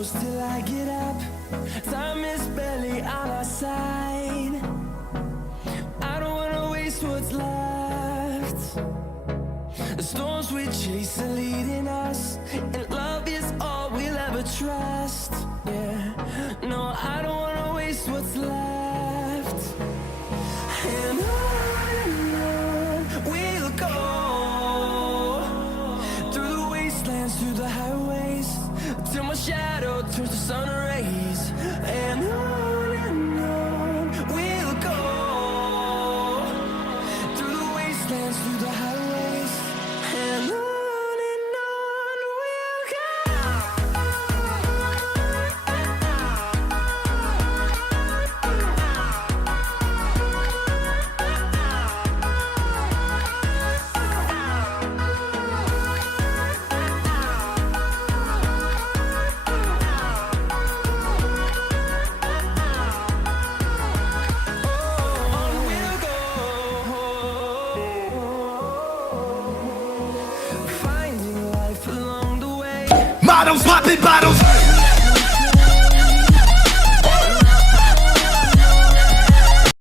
close till I get up. Time is barely on our side. I don't wanna waste what's left. The storms we chase are leading us, and love is all we'll ever trust. Yeah, no, I don't wanna waste what's left. And on we'll go, through the wastelands, through the highways, till my shadow turns to sun rays. And on we'll go, through the wastelands, through the highways, and on we'll Bottles, popping bottles.